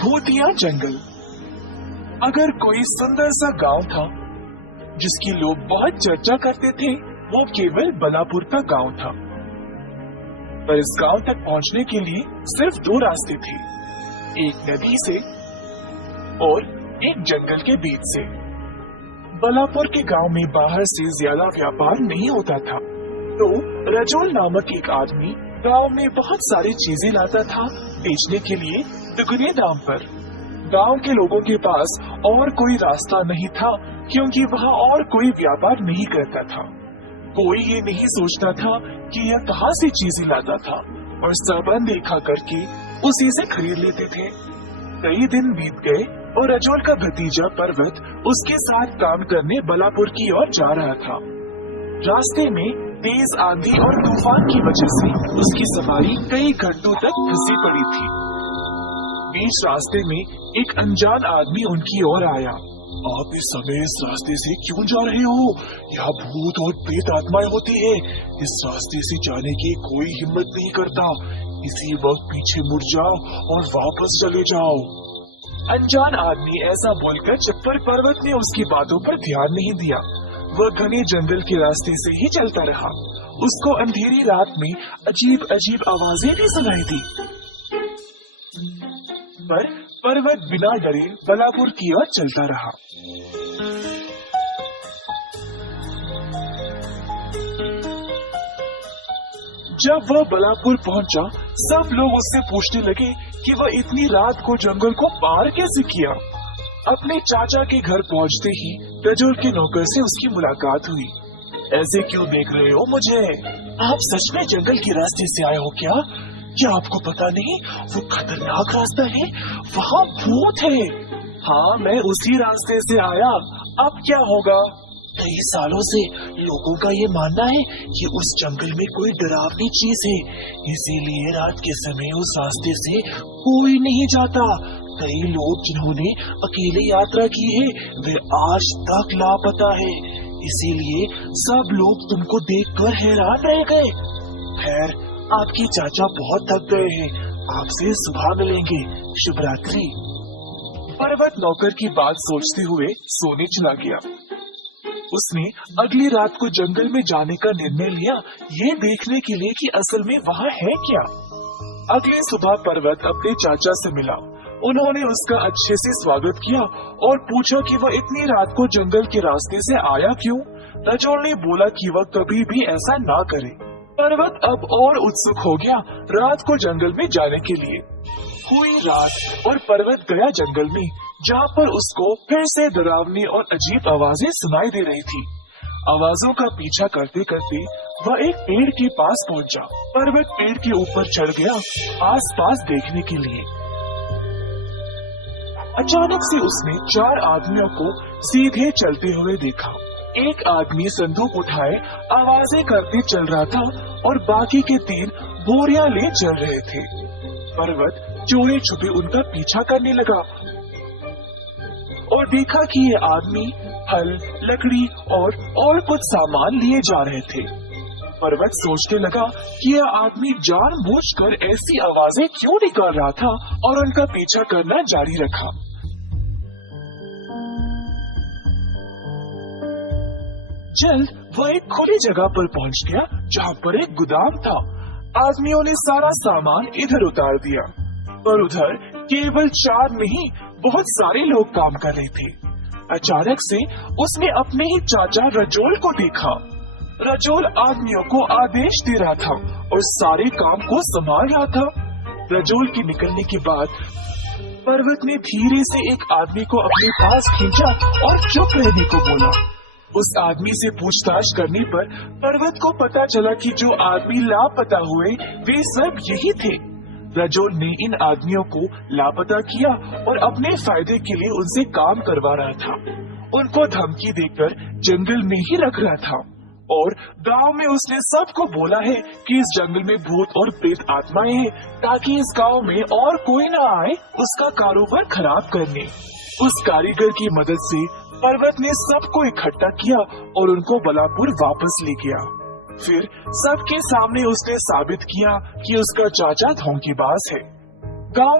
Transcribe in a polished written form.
भूतिया जंगल। अगर कोई सुंदर सा गांव था जिसकी लोग बहुत चर्चा करते थे, वो केवल बलापुर का गांव था। पर इस गांव तक पहुंचने के लिए सिर्फ दो रास्ते थे, एक नदी से और एक जंगल के बीच से। बलापुर के गांव में बाहर से ज्यादा व्यापार नहीं होता था, तो रजोल नामक एक आदमी गांव में बहुत सारी चीजें लाता था बेचने के लिए दुगने दाम पर। गांव के लोगों के पास और कोई रास्ता नहीं था, क्योंकि वहाँ और कोई व्यापार नहीं करता था। कोई ये नहीं सोचता था कि यह कहाँ से चीजें लाता था, और सब अनदेखा करके उसी से खरीद लेते थे। कई दिन बीत गए और रजोल का भतीजा पर्वत उसके साथ काम करने बलापुर की ओर जा रहा था। रास्ते में तेज आंधी और तूफान की वजह से उसकी सवारी कई घंटों तक फंसी पड़ी थी। बीच रास्ते में एक अनजान आदमी उनकी ओर आया। आप इस समय इस रास्ते से क्यों जा रहे हो? यहाँ भूत और प्रेत आत्माएं होती है। इस रास्ते से जाने की कोई हिम्मत नहीं करता। इसी वक्त पीछे मुड़ जाओ और वापस चले जाओ। अनजान आदमी ऐसा बोलकर चप्पर पर्वत ने उसकी बातों पर ध्यान नहीं दिया। वह घने जंगल के रास्ते से ही चलता रहा। उसको अंधेरी रात में अजीब अजीब आवाजें भी सुनाई दी, पर पर्वत बिना डरे बलापुर की ओर चलता रहा। जब वह बलापुर पहुंचा, सब लोग उससे पूछने लगे कि वह इतनी रात को जंगल को पार कैसे किया। अपने चाचा के घर पहुंचते ही रजोल के नौकर से उसकी मुलाकात हुई। ऐसे क्यों देख रहे हो मुझे? आप सच में जंगल के रास्ते से आए हो क्या? क्या आपको पता नहीं वो खतरनाक रास्ता है, वहाँ भूत है। हाँ, मैं उसी रास्ते से आया। अब क्या होगा? कई सालों से लोगों का ये मानना है कि उस जंगल में कोई डरावनी चीज है, इसीलिए रात के समय उस रास्ते से कोई नहीं जाता। कई लोग जिन्होंने अकेले यात्रा की है, वे आज तक लापता है। इसीलिए सब लोग तुमको देखकर हैरान रह गए। खैर, आपके चाचा बहुत थक गए हैं, आपसे सुबह मिलेंगे। शुभ रात्रि। पर्वत नौकर की बात सोचते हुए सोने चला गया। उसने अगली रात को जंगल में जाने का निर्णय लिया, ये देखने के लिए कि असल में वहाँ है क्या। अगली सुबह पर्वत अपने चाचा से मिला। उन्होंने उसका अच्छे से स्वागत किया और पूछा कि वह इतनी रात को जंगल के रास्ते से आया क्यों। रजोल ने बोला कि वह कभी भी ऐसा ना करे। पर्वत अब और उत्सुक हो गया रात को जंगल में जाने के लिए। हुई रात और पर्वत गया जंगल में, जहाँ पर उसको फिर से डरावनी और अजीब आवाजें सुनाई दे रही थी। आवाजों का पीछा करते करते वह एक पेड़ के पास पहुँचा। पर्वत पेड़ के ऊपर चढ़ गया आस पास देखने के लिए। अचानक से उसने 4 आदमियों को सीधे चलते हुए देखा। एक आदमी संदूक उठाए आवाजें करते चल रहा था और बाकी के 3 बोरियां ले चल रहे थे। पर्वत चोरी छुपे उनका पीछा करने लगा और देखा कि ये आदमी फल, लकड़ी और कुछ सामान लिए जा रहे थे। पर्वत सोचने लगा कि यह आदमी जानबूझकर ऐसी आवाजें क्यों निकाल रहा था और उनका पीछा करना जारी रखा। जल्द वह एक खुली जगह पर पहुंच गया, जहाँ पर एक गोदाम था। आदमियों ने सारा सामान इधर उतार दिया, पर उधर केवल 4 नहीं, बहुत सारे लोग काम कर रहे थे। अचानक से उसने अपने ही चाचा रजोल को देखा। रजोल आदमियों को आदेश दे रहा था और सारे काम को संभाल रहा था। रजोल के निकलने के बाद पर्वत ने धीरे से एक आदमी को अपने पास खींचा और चुप रहने को बोला। उस आदमी से पूछताछ करने पर पर्वत को पता चला कि जो आदमी लापता हुए वे सब यही थे। रजोल ने इन आदमियों को लापता किया और अपने फायदे के लिए उनसे काम करवा रहा था। उनको धमकी देकर जंगल में ही रख रहा था और गांव में उसने सबको बोला है कि इस जंगल में भूत और प्रेत आत्माएं हैं, ताकि इस गांव में और कोई न आए उसका कारोबार खराब करने। उस कारीगर की मदद से पर्वत ने सबको इकट्ठा किया और उनको बलापुर वापस ले गया। फिर सबके सामने उसने साबित किया कि उसका चाचा धोखेबाज है। गांव